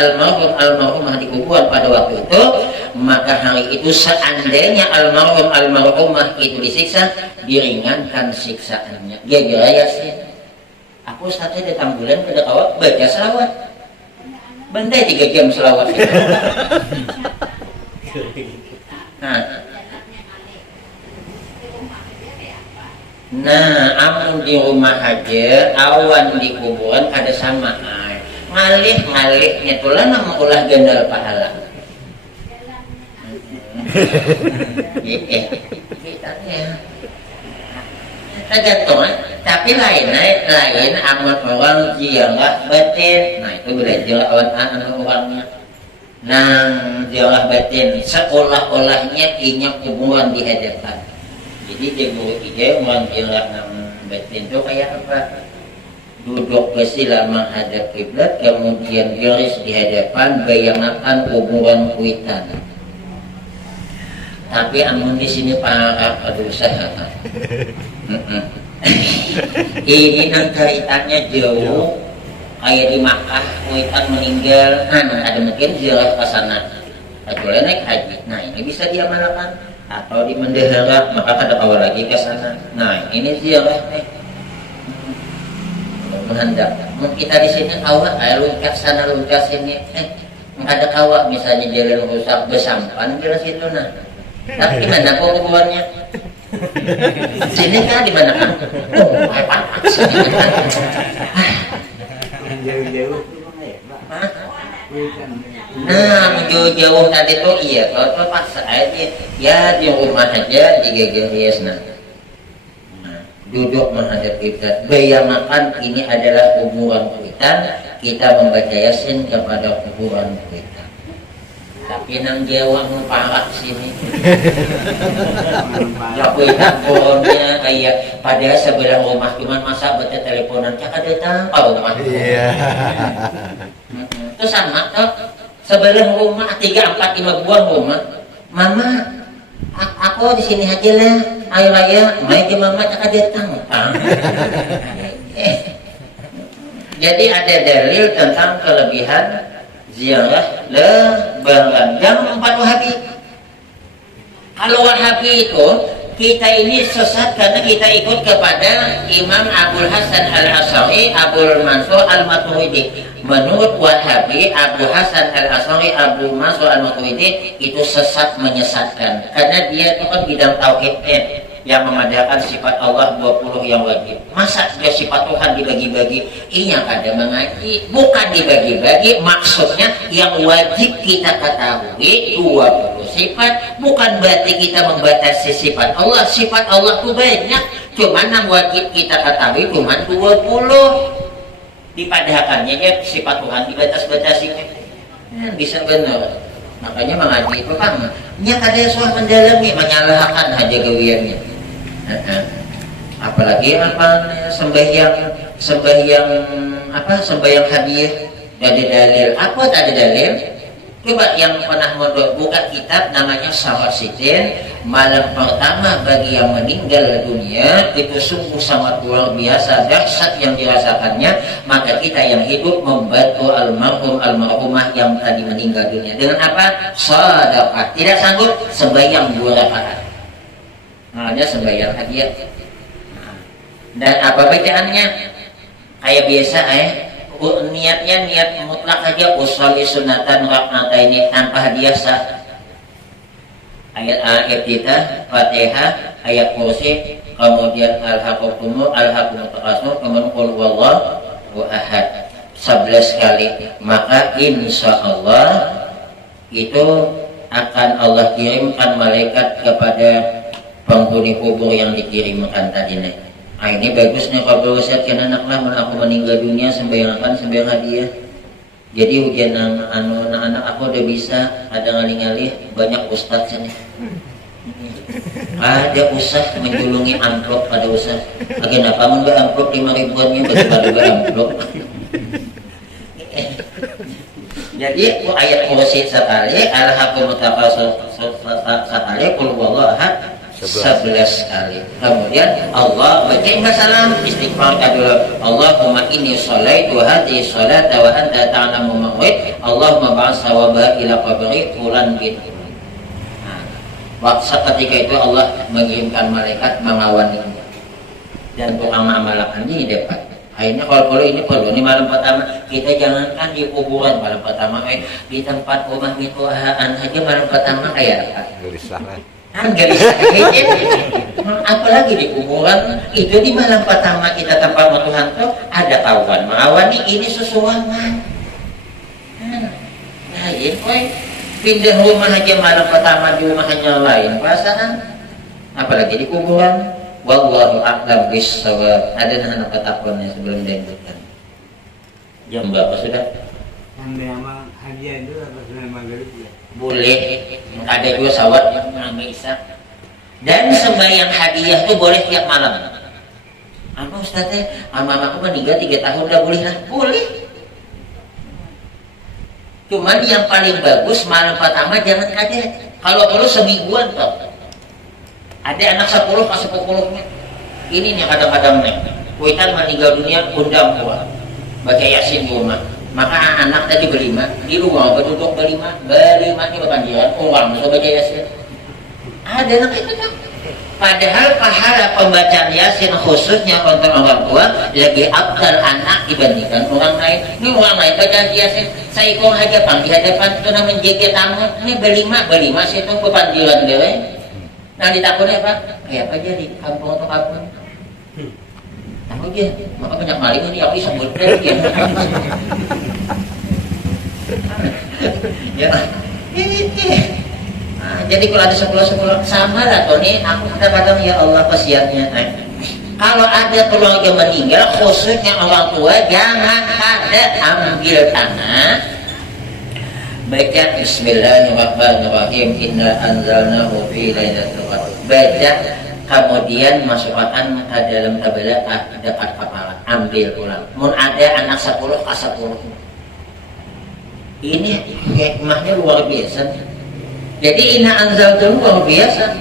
almarhumah di kuburan pada waktu itu, maka hari itu seandainya almarhumah itu disiksa, diringankan siksaannya. Dia kira Yasin. Aku saatnya datang bulan pada kawat baca selawat. Bantai 3 jam selawat. Nah, amun di rumah aja, awan di kuburan ada samaan. Ngalih-ngalihnya itulah nama ulah gandal pahala. Tergantung, tapi lain amun orang ziarah batin. Nah itu belajar awan orangnya. nang ziarah batin seolah-olahnya punya hubungan di hadapan. Jadi dia guru ide mau ziarah nang batin itu kayak apa? Duduk bersila menghadap kiblat, kemudian baris di hadapan, bayangkan hubungan kuitan. Tapi amun di sini para berusaha. Ini nang kaitannya jauh, kayak di Makkah, kuitan meninggal, ada mungkin ziarah ke sana. Kecuali naik haji, nah ini bisa diamalkan. Atau di Mendahara, maka ada awal lagi ke sana. Nah ini ziarah menghendak. Kita di sini kawat, luncat sana luncat sini. Ada kawat misalnya jalan rusak besampan jelas itu nah. Tapi gimana kok hubungannya? Sini kan di mana kan? Oh, hebat. Jauh-jauh. Nah, jauh-jauh tadi tuh iya. Kalau pas saya ya di rumah aja di GGS nah. Duduk menghadap kiblat. Bayangkan ini adalah hubungan kita membaca Yasin kepada hubungan kita. Tapi nang Jawa parah sini. Ya kuitan pohonnya kayak pada sebelah rumah cuman masa baca teleponan cak datang oh rumah. Iya. Itu sama tuh sebelah rumah 3, 4, 5 buah rumah. Mama, aku di sini aja lah. Ayo raya, main ke mama cak datang. Jadi ada dalil tentang kelebihan ziarah lebaran. Yang 4 Wahabi. Kalau Wahabi itu kita ini sesat karena kita ikut kepada Imam Abul Hasan Al-Asy'ari, Abul Mansur Al-Maturidi. Menurut Wahabi, Abu Hasan Al-Asy'ari, Abu Mansur Al-Maturidi itu sesat menyesatkan karena dia itu kan bidang tauhidnya yang memadakan sifat Allah 20 yang wajib. Masa dia sifat Tuhan dibagi-bagi? Iya ada mengaji, bukan dibagi-bagi. Maksudnya yang wajib kita ketahui 20 sifat, bukan berarti kita membatasi sifat Allah. Sifat Allah itu banyak, cuman yang wajib kita ketahui cuma 20. Dipadahkannya ya sifat Tuhan dibatas-batasi. Bisa benar. Makanya mengaji itu kan nya kada soal mendalami menyalahkan aja gawiannya. Apalagi apa sembahyang hadiah dari dalil apa tadi dalil. Coba yang pernah mondok buka kitab namanya Sawasitin, malam pertama bagi yang meninggal dunia itu sungguh sangat luar biasa dahsyat yang dirasakannya. Maka kita yang hidup membantu almarhum almarhumah yang tadi meninggal dunia dengan apa? Sedekah. Tidak sanggup sembahyang 2 rakaat. Hanya sembahyang hadiah. Dan apa bacaannya? Kayak biasa niatnya niat mutlak aja usolli sunatan rak'ataini tanpa hadiah sah. Ayat kita Fatihah, ayat kursi, kemudian al-haqqumul taqasur, kemudian qul huwallahu ahad 11 kali. Maka insya Allah itu akan Allah kirimkan malaikat kepada penghuni kubur yang dikirimkan tadi nih. Nah ini bagusnya kalau saya kena anaklah aku meninggal dunia sembahyang hadiah. Jadi ujian anak-anak aku udah bisa ada ngalih-ngalih banyak ustadz sini. Ada usah menjulungi amplop pada usah. Lagi apa enggak amplop 5 ribuannya bagi-bagi amplop. Jadi ayat kursi sekali, al-haqqumul taqasur sekali, qul huwallahu ahad 11 kali. Kemudian Allah baca salam istighfar kedua. Allahumma inni sholaitu hadhihi sholata wa anta ta'lamu ma urid. Allahumma ba'ats sawabaha ila qabri fulan bin. Waktu ketika itu Allah mengirimkan malaikat mengawaninya. Dan tukang amalkan ini dapat. Akhirnya kalau ini perlu ini malam pertama kita jangankan di kuburan malam pertama di tempat rumah mituahan aja malam pertama kayak apa? Gelisah lah. Gak bisa apalagi di kuburan itu di malam pertama kita tempat Tuhan tuh ada kawan mengawani ini sesuangan. Nah ini pindah rumah aja malam pertama di rumahnya lain perasaan apalagi di kuburan. Wallahu a'lam bishawab. Ada anak ketakuannya sebelum dilanjutkan. Jam berapa sudah? Yang dia hadiah itu apa sunnah maghrib ya? Boleh, ada juga sawat yang nggak bisa. Dan sembahyang hadiah itu boleh tiap malam. Apa Ustaznya? Mamaku meninggal 3 tahun udah boleh lah? Boleh. Cuman yang paling bagus malam pertama jangan kaget. Kalau perlu semingguan toh. Ada anak 10 ke 10-nya. Ini nih kadang-kadang nih. Kuitan meninggal dunia undang gua. Baca Yasin di rumah. Maka anak tadi berlima di rumah berduduk berlima ini berpanjangan uang so baca Yasin. Ada anak itu tuh. Padahal pahala pembacaan Yasin khususnya untuk orang tua lebih abdal anak dibandingkan orang lain. Ini orang lain baca Yasin, saya ikut hadapan di hadapan itu namanya menjaga tamu. Ini berlima sih itu berpanjangan dewe. Nah ditakutnya apa? Kayak apa jadi kampung atau kampung? Tahu aja, maka banyak maling ini aku disebut ya. Ya, nah, jadi kalau ada 10 sama lah Tony, aku kadang-kadang ya Allah kasihannya. Kalau ada keluarga meninggal, khususnya orang tua, jangan ada ambil tanah. Baca Bismillahirrahmanirrahim. Inna anzalnahu fi lailatul qadr. Baca, kemudian masukkan ke dalam tabela dekat kepala, ambil pulang. Mun ada anak 10 ke 10. Ini hikmahnya luar biasa. Jadi inna anzalnahu luar biasa.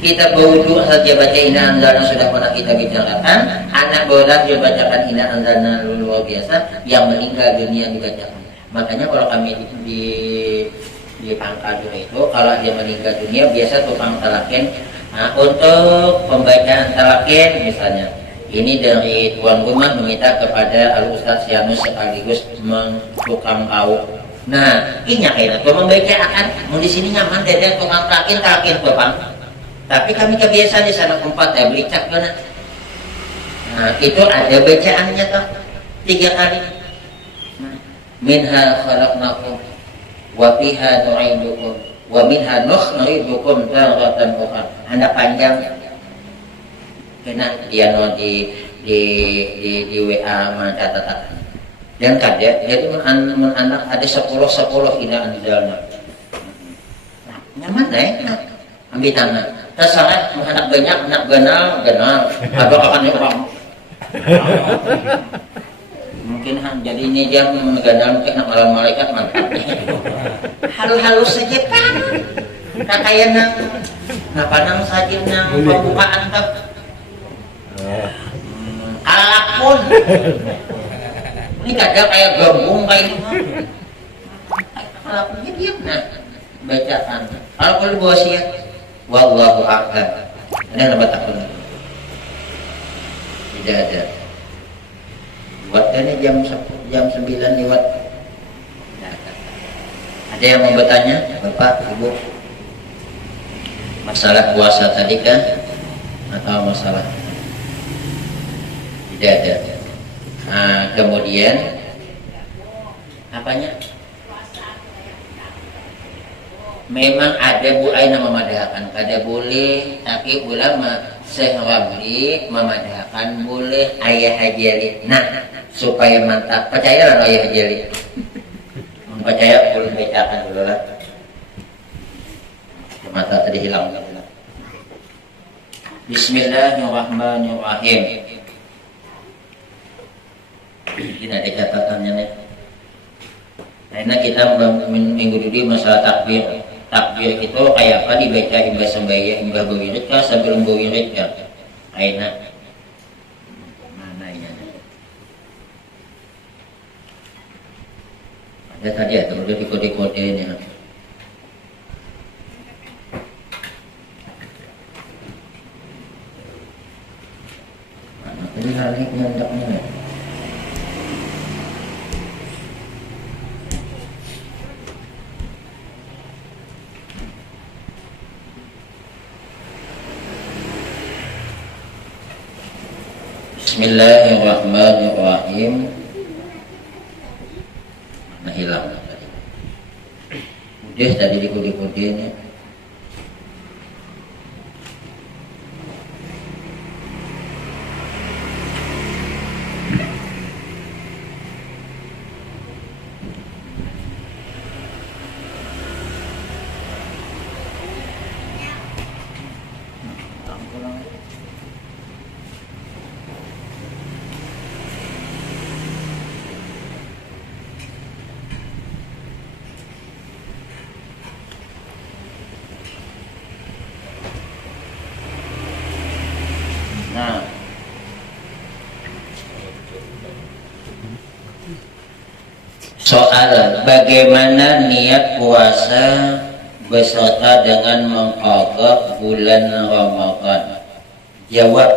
Kita baru saja baca inna anzalna sudah pernah kita bicarakan. Anak bola dia bacakan inna anzalna luar biasa. Yang meninggal dunia dibacakan. Makanya kalau kami di Pangkal itu, kalau dia meninggal dunia biasa tukang talakin. Nah, untuk pembacaan talakin misalnya, ini dari tuan rumah meminta kepada Al Ustaz Yanus sekaligus tukang kau. Nah, ini kayaknya tuh membaca akan mau di sini nyaman dada tukang talakin bapang. Tapi kami kebiasaan di sana 4 ya beli cak benar. Nah, itu ada bacaannya toh 3 kali. Minha khalaqnakum wa fiha nu'idukum wa minha nukhrijukum taratan ukhra. Anda panjang. Kena dia no di WA mah catatan. Dan kada jadi mun anak ada 10 ina anzalna. Nah, nyaman nah. Ambil tangan. Terserah anak banyak, anak ganal. Atau akan orang. Mungkin jadi ini dia menggadang mungkin malam malaikat mantap. Halus saja kan. Kakaya nang saja nang pembukaan tak. Kalak pun. Ini ada kayak gabung kayak ini. Kalaknya diam nah. Bacaan. Kalau perlu wasiat, wallahu a'lam. Ada nama takun. Tidak ada. Buatnya jam 9 lewat. Ada yang mau bertanya, Bapak, Ibu? Masalah puasa tadi kan? Atau masalah? Tidak ada. Nah, kemudian apanya? Memang ada Bu Aina memadahkan, kada boleh, tapi ulama Syekh Ramli memadahkan boleh ayah Haji Ali. Nah, supaya mantap, percayalah ayah Haji Ali. Percaya boleh bacakan dulu lah. Mata tadi hilang. Bismillahirrahmanirrahim. Ini ada catatannya nih. Karena kita minggu dulu masalah takbir. Takbir itu kayak apa dibaca imbah sembahyang, imbah berwirid kah sebelum berwirid kah? Aina. Mana ini? Ada tadi atau udah di kode-kode ini. Mana tadi hari nyandaknya? Bismillahirrahmanirrahim. Mana hilang tadi? Udah tadi di kode-kodenya. Soal bagaimana niat puasa beserta dengan mengqadha bulan Ramadan. Jawab,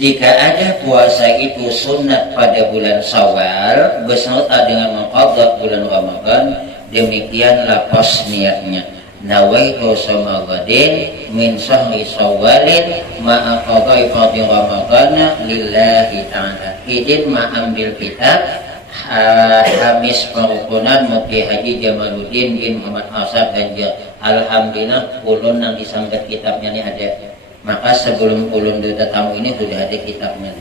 jika ada puasa itu sunat pada bulan Syawal beserta dengan mengqadha bulan Ramadan, demikian lapas niatnya. Nawaitu samagadin min syahri Syawalin ma'a qadha'i fardhi Ramadana lillahi ta'ala. Izin ma'ambil kitab Hamis Perukunan Mufti Haji Jamaluddin bin Muhammad Asad Banjar. Alhamdulillah ulun yang disangkat kitabnya ini ada. Maka sebelum ulun tetamu ini sudah ada kitabnya.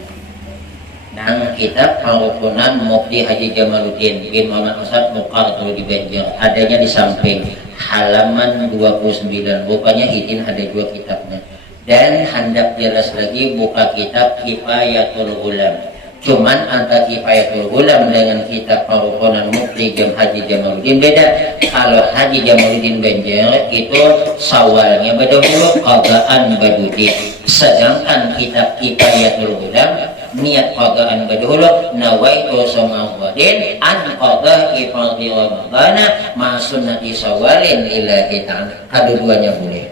Nang kitab Perukunan Mufti Haji Jamaluddin bin Muhammad Asad Muqartul di Banjar. Adanya di samping halaman 29. Rupanya hidin ada dua kitabnya. Dan hendak jelas lagi buka kitab Kifayatul Ulam. Cuman antara Kifayatul Ulam dengan kitab Perukunan Mufti Haji Jamaluddin beda. Kalau Haji Jamaluddin Banjar itu Syawalnya berdahulu, qadhaan badudi. Sedangkan kitab Kifayatul Ulam niat qadhaan berdahulu, nawaitu samawadin an qadha'i fardhi Ramadana ma sunnati Syawalin lillahi ta'ala. Kedua-duanya boleh.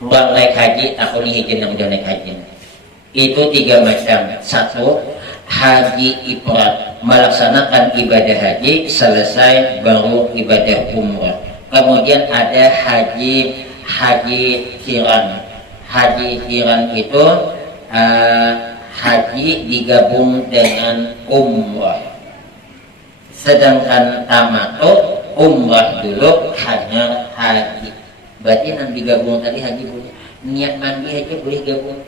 Buat naik haji takuni hijin yang udah naik haji. Itu tiga macam. Satu, haji ifrad, melaksanakan ibadah haji selesai baru ibadah umrah. Kemudian ada haji qiran. Haji qiran itu haji digabung dengan umrah. Sedangkan tamattu umrah dulu hanya haji. Berarti yang digabung tadi haji boleh. Niat mandi aja boleh gabung.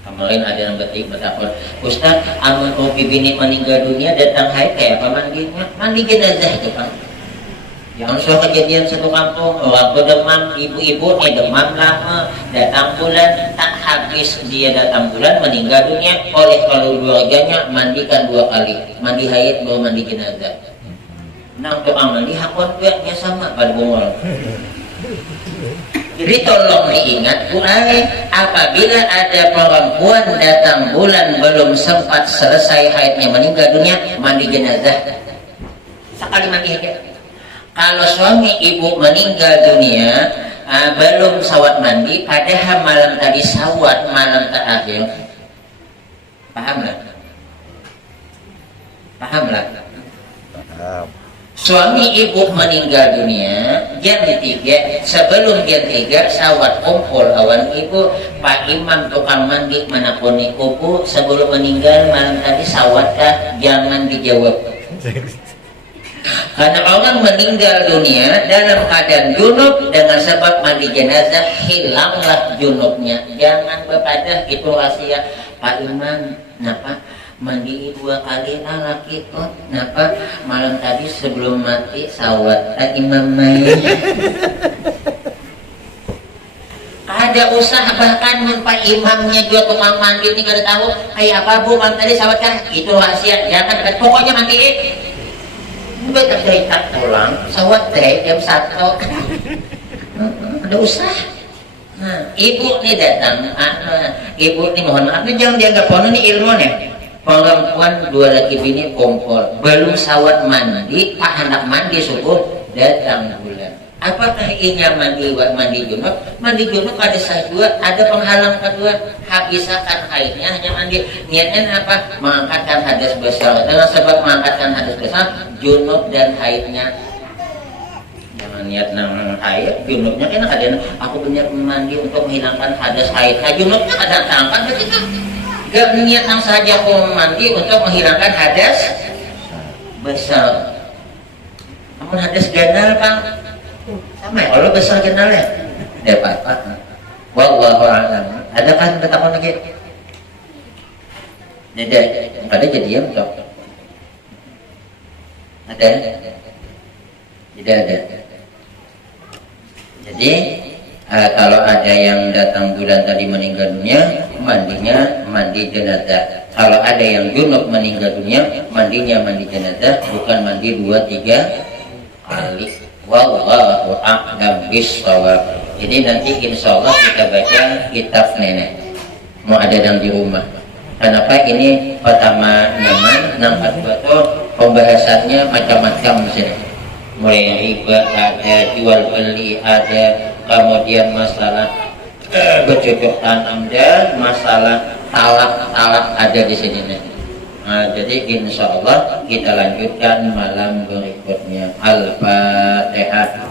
Kemarin ada yang bertakon, Ustaz, amun kopi bini meninggal dunia datang haid kayak apa mandinya? Mandi jenazah itu kan. Yang soal kejadian satu kampung, orang demam, ibu-ibu demam lama, datang bulan, tak habis dia datang bulan meninggal dunia, oleh kalau keluarganya mandikan 2 kali, mandi haid baru mandi jenazah. Nah untuk mandi hakon biaknya sama pada bungol. Jadi tolong diingat apabila ada perempuan datang bulan belum sempat selesai haidnya meninggal dunia, mandi jenazah sekali mandi aja. Kalau suami ibu meninggal dunia belum sawat mandi, padahal malam tadi sawat malam terakhir, pahamlah? Suami ibu meninggal dunia jam 3, sebelum jam 3 sawat kumpul awan ibu, Pak Imam tukang mandi manapun ibu sebelum meninggal malam tadi sawatkah? Jangan dijawab. Karena orang meninggal dunia dalam keadaan junub dengan sebab mandi jenazah, hilanglah junubnya. Jangan berpadah itu rahasia. Pak Imam, kenapa? Mandi 2 kali laki kok. Kenapa? Malam tadi sebelum mati sawat Imam main. Ada usaha bahkan Pak Imamnya juga tukang mandi ini kada tahu. Kayak apa bu malam tadi sawat kan? Itu rahasia. Jangan pokoknya mandi. Betul dari tak pulang sawat teh jam 1. Ada usaha. Nah, ibu nih datang. Ibu nih mohon maaf nih jangan dianggap pono nih ilmu nih. Perempuan 2 laki bini kumpul belum sawat mandi, pak hendak mandi subuh datang bulan. Apakah inya mandi junub? Mandi junub ada sajua, ada penghalang kedua. Habisakan haidnya hanya mandi. Niatnya apa? Mengangkatkan hadas besar. Dengan sebab mengangkatkan hadas besar, junub dan haidnya. Jangan niat nang haid, junubnya kan ada. Aku benar mandi untuk menghilangkan hadas haid. Nah, junubnya ada tangkan begitu. Gak niat yang saja aku mandi untuk menghilangkan hadas besar. Namun hadas ganal bang sama ya, kalau besar ganal ya dapat pak. Wallahu a'lam. Ada kan bertakon lagi? Ada jadian toh? Ada? Tidak ada. Jadi kalau ada yang datang bulan tadi meninggal dunia, mandinya mandi jenazah. Kalau ada yang junub meninggal dunia, mandinya mandi jenazah, bukan mandi 2-3 kali. Wallahu a'lam bishawab. Jadi nanti insya Allah kita baca kitab nenek. Mau ada yang di rumah. Kenapa ini pertama nyaman, nampak betul pembahasannya macam-macam sih, mulai riba ada, jual beli ada, kemudian masalah bercocok tanam dan masalah talak ada di sini nih. Nah, jadi insya Allah kita lanjutkan malam berikutnya. Al-Fatihah.